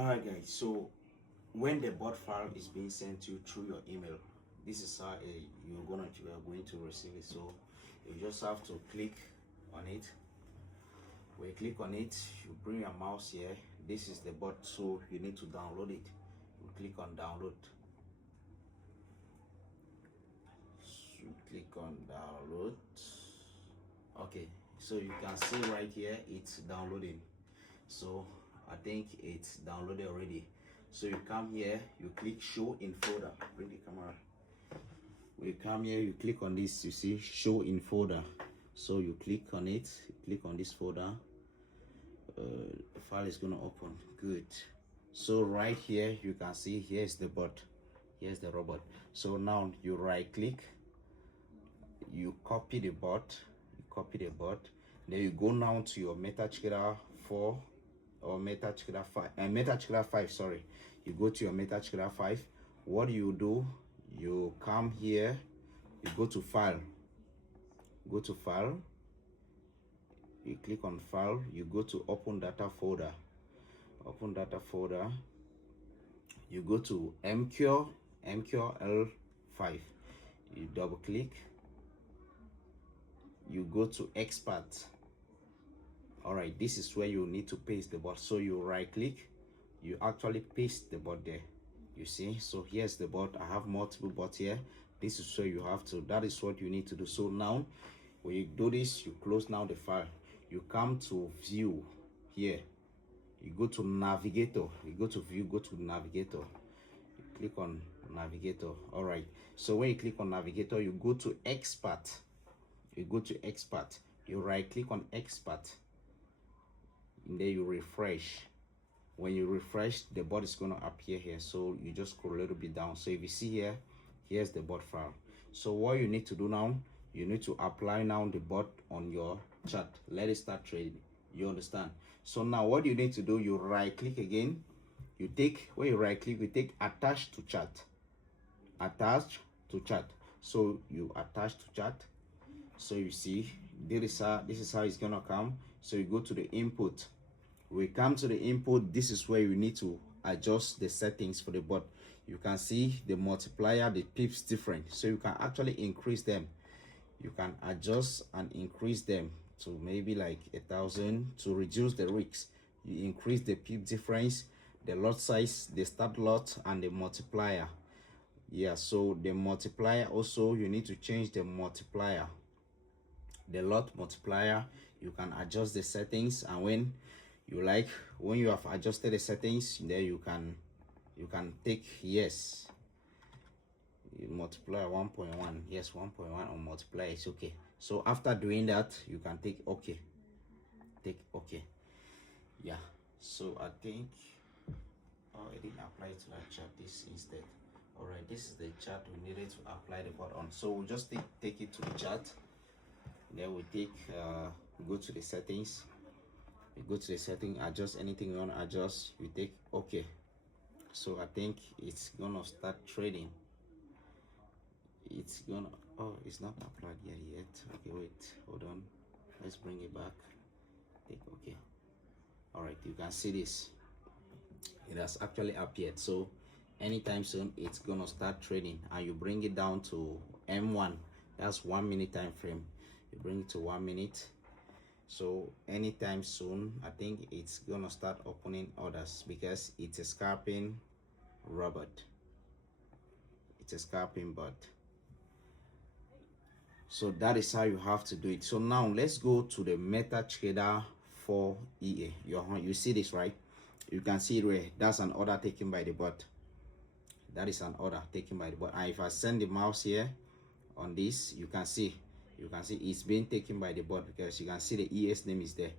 Alright guys, so when the bot file is being sent to you through your email, this is how you are going to receive it. So you just have to click on it. When you click on it, you bring your mouse here. This is the bot, so you need to download it. You click on download. You click on download. Okay, so you can see right here it's downloading. So I think it's downloaded already. So you come here, you click show in folder. Bring the camera. When you come here, you click on this, you see show in folder. So you click on it, you click on this folder. The file is gonna open. Good. So right here you can see here's the bot, here's the robot. So now you right click, you copy the bot, then you go now to your MetaTrader 4 or MetaTrader 5, MetaTrader 5, sorry. You go to your MetaTrader 5. What do? You come here, you go to file, you click on file, you go to open data folder, you go to MQL5, you double click, you go to expert. All right, this is where you need to paste the bot. So you right click, you actually paste the bot there, you see. So here's the bot. I have multiple bots here. This is where you have to, that is what you need to do. So now when you do this, you close now the file, you come to view here, you go to navigator, you go to view, go to navigator, you click on navigator. All right, so when you click on navigator, you go to expert, you right click on expert, and then you refresh. When you refresh, the bot is going to appear here. So you just scroll a little bit down. So if you see here, here's the bot file. So what you need to do now, you need to apply now the bot on your chart. Let it start trading. You understand? So now what you need to do, you right click again, you take, when you right click, you take attach to chart, so you attach to chart. So you see this is how it's gonna come. So you go to the input. We come to the input. This is where you need to adjust the settings for the bot. You can see the multiplier, the pips different, so you can actually increase them. You can adjust and increase them to maybe like 1,000 to reduce the risks. You increase the pip difference, the lot size, the start lot, and the multiplier. Yeah, so the multiplier also, you need to change the multiplier, the lot multiplier. You can adjust the settings, and when you like, when you have adjusted the settings, then you can take yes, you multiply 1.1, yes, 1.1 on multiply, it's okay. So after doing that, you can take okay, yeah. So I think, oh, I didn't apply it to that chart, this instead. All right, this is the chart we needed to apply the bot on. So we'll just take it to the chart. Then we take we go to the settings, adjust anything you want to adjust, you take okay. So I think it's gonna start trading. It's gonna, oh, it's not applied yet. Okay, wait, hold on, let's bring it back, take okay. All right, you can see this, it has actually appeared. So anytime soon it's gonna start trading, and you bring it down to M1, that's 1 minute time frame. You bring it to 1 minute. So anytime soon, I think it's gonna start opening orders, because it's a scalping robot, it's a scalping bot. So that is how you have to do it. So now let's go to the MetaTrader 4 EA. You see this, right? You can see it where that's an order taken by the bot. That is an order taken by the bot. And if I send the mouse here on this, you can see it's being taken by the bot, because you can see the ES name is there.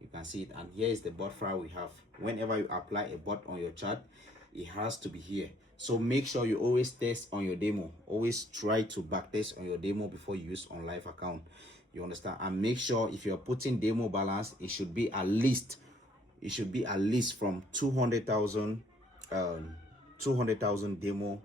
You can see it, and here is the bot file we have. Whenever you apply a bot on your chart, it has to be here. So make sure you always test on your demo. Always try to backtest on your demo before you use on live account. You understand? And make sure if you're putting demo balance, it should be at least from 200,000 demo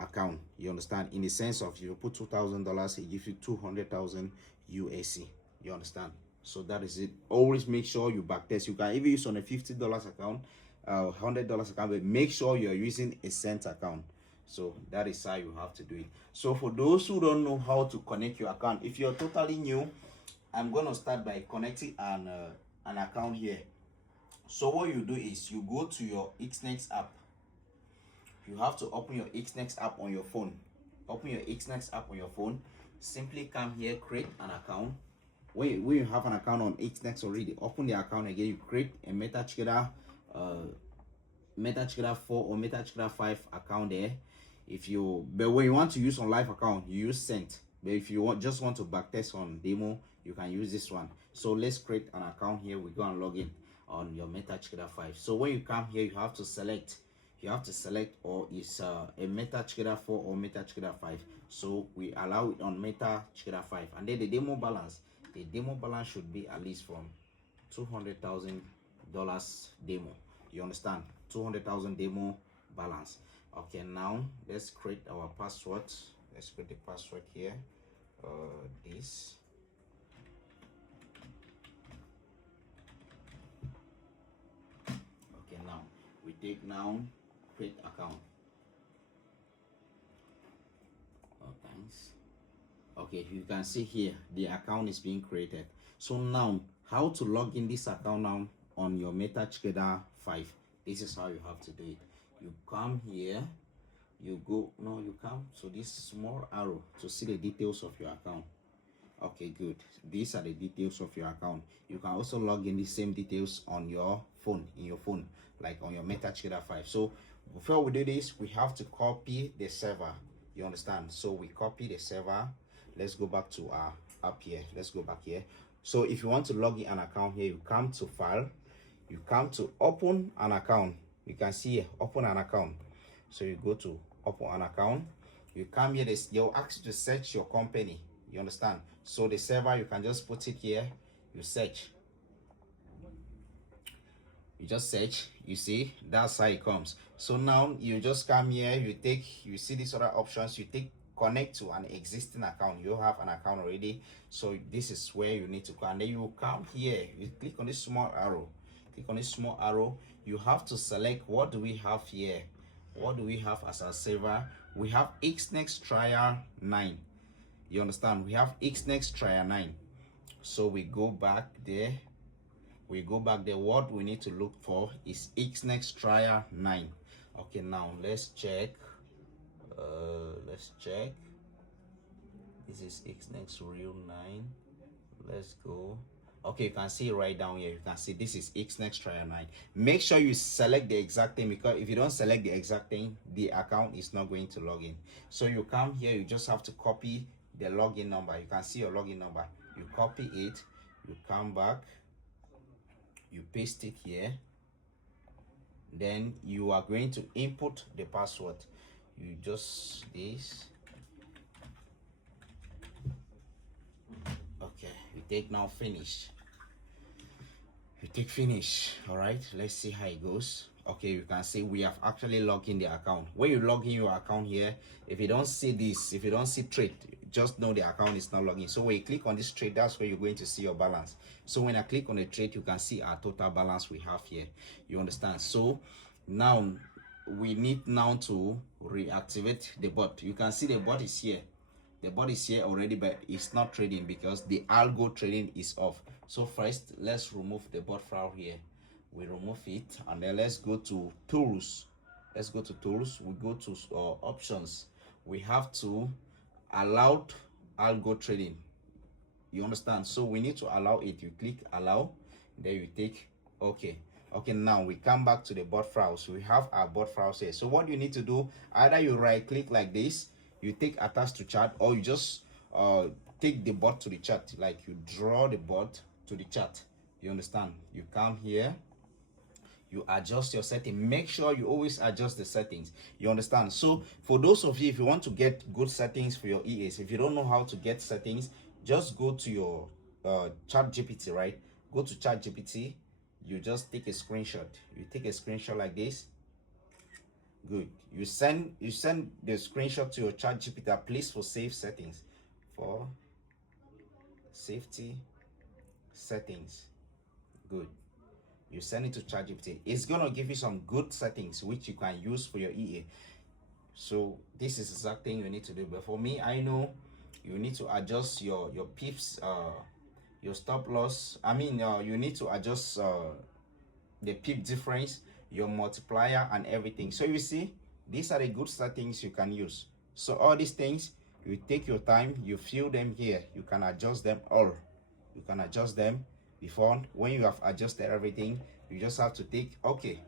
account. You understand? In the sense of, if you put $2,000, it gives you 200,000 USC. You understand? So that is it. Always make sure you backtest. You can even use on a $50 account, $100 account, but make sure you're using a cent account. So that is how you have to do it. So for those who don't know how to connect your account, if you're totally new, I'm gonna start by connecting an account here. So what you do is you go to your XNext app. You have to open your XNext app on your phone. Open your XNext app on your phone. Simply come here, create an account. When you have an account on XNext already, open the account again. You create a MetaTrader 4 or MetaTrader 5 account there. But when you want to use on live account, you use Cent. But if you just want to backtest on demo, you can use this one. So let's create an account here. We go and log in on your MetaTrader 5. So when you come here, you have to select. Or it's a MetaTrader 4 or MetaTrader 5. So we allow it on MetaTrader 5, and then the demo balance should be at least from $200,000 demo. You understand? 200,000 demo balance. Okay, now let's create our password. Let's put the password here. This. Okay, now we take create account. Oh, thanks. Okay, you can see here the account is being created. So now, how to log in this account now on your MetaTrader 5? This is how you have to do it. You come here, you come to this small arrow to see the details of your account. Okay, good. These are the details of your account. You can also log in the same details on your phone, like on your MetaTrader 5. So before we do this, we have to copy the server. You understand? So we copy the server. Let's go back to our app here. Let's go back here. So if you want to log in an account here, you come to file, you come to open an account. You can see here, open an account. So you go to open an account. You come here, they'll ask you to search your company. You understand? So the server, you can just put it here. You search. You just search. You see, that's how it comes. So now you just come here. You see these other options. You connect to an existing account. You have an account already. So this is where you need to go. And then you come here. You click on this small arrow. Click on this small arrow. You have to select, what do we have here? What do we have as our server? We have XNext Trial 9. You understand? We have XNext Trial 9. So we go back there. What we need to look for is XNext Trial 9. Okay, now let's check. This is XNext Real 9. Let's go. Okay, you can see right down here. You can see this is XNext Trial 9. Make sure you select the exact thing, because if you don't select the exact thing, the account is not going to log in. So you come here, you just have to copy the login number. You can see your login number. You copy it, you come back, you paste it here. Then you are going to input the password. You just this. Okay, you take now finish. You take finish. All right, let's see how it goes. Okay, you can see we have actually logged in the account. When you log in your account here, if you don't see this, if you don't see trade, just know the account is not logging. So when you click on this trade, that's where you're going to see your balance. So when I click on the trade, you can see our total balance we have here. You understand? So now we need now to reactivate the bot. You can see the bot is here. The bot is here already, but it's not trading because the algo trading is off. So first, let's remove the bot file here. We remove it, and then let's go to tools. Let's go to tools. We go to options. We have to allow algo trading. You understand? So we need to allow it. You click allow, then you take okay. Okay, now we come back to the bot files. We have our bot files here. So what you need to do, either you right click like this, you take attach to chart, or you just take the bot to the chart, like you draw the bot to the chart. You understand? You come here, you adjust your setting. Make sure you always adjust the settings. You understand? So for those of you, if you want to get good settings for your EAs, if you don't know how to get settings, just go to your ChatGPT, right? Go to ChatGPT. You just take a screenshot. You take a screenshot like this. Good. You send the screenshot to your ChatGPT. Please for save settings, for safety settings. Good. you send it to ChatGPT. It's gonna give you some good settings which you can use for your EA. So this is the exact thing you need to do. But for me, I know you need to adjust your pips, your stop loss. I mean, you need to adjust the pip difference, your multiplier, and everything. So you see, these are the good settings you can use. So all these things, you take your time, you fill them here. You can adjust them all. You can adjust them before. When you have adjusted everything, you just have to take okay.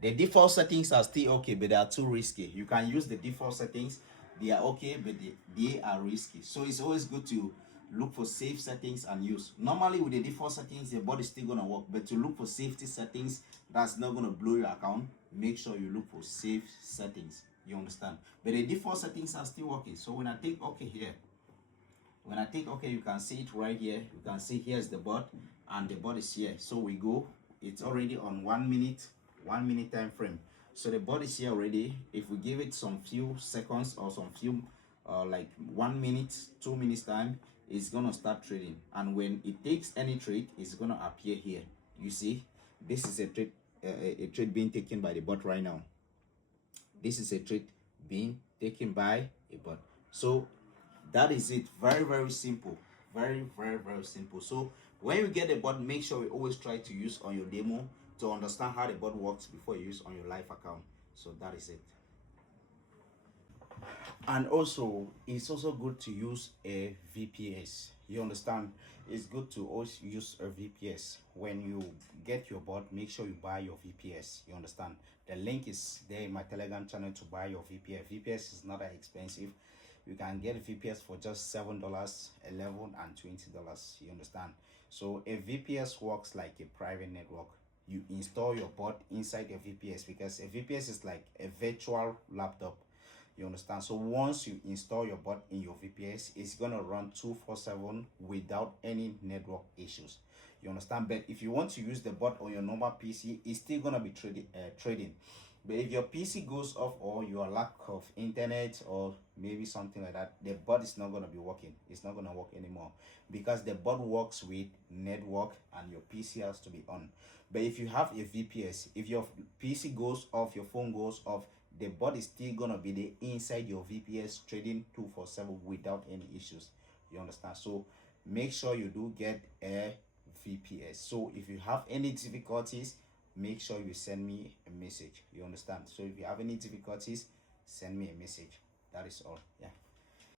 The default settings are still okay, but they are too risky. You can use the default settings. They are okay, but they are risky. So it's always good to look for safe settings and use. Normally with the default settings, the bot is still gonna work, but to look for safety settings that's not gonna blow your account, make sure you look for safe settings. You understand? But the default settings are still working. So when I take okay here, when I take okay, you can see it right here. You can see here's the bot and the bot is here. So we go, it's already on 1 minute time frame. So the bot is here already. If we give it some few seconds or some few like 1 minute, 2 minutes time, it's gonna start trading. And when it takes any trade, it's gonna appear here. You see, this is a trade being taken by the bot right now. This is a trade being taken by a bot. So that is it. Very simple. Very simple. So when you get a bot, make sure you always try to use on your demo to understand how the bot works before you use on your live account. So that is it. And also, it's also good to use a VPS. You understand? It's good to always use a VPS. When you get your bot, make sure you buy your VPS. You understand? The link is there in my Telegram channel to buy your VPS. VPS is not that expensive. You can get VPS for just $7, $11, and $20. You understand? So a VPS works like a private network. You install your bot inside a VPS, because a VPS is like a virtual laptop. You understand? So once you install your bot in your VPS, it's gonna run 247 without any network issues. You understand? But if you want to use the bot on your normal PC, it's still gonna be trading. But if your PC goes off, or your lack of internet, or maybe something like that, the bot is not gonna be working. It's not gonna work anymore, because the bot works with network and your PC has to be on. But if you have a VPS, if your PC goes off, your phone goes off, the bot is still gonna be there inside your VPS trading 247 without any issues. You understand? So make sure you do get a VPS. So if you have any difficulties, make sure you send me a message. You understand? So if you have any difficulties, send me a message. That is all. Yeah.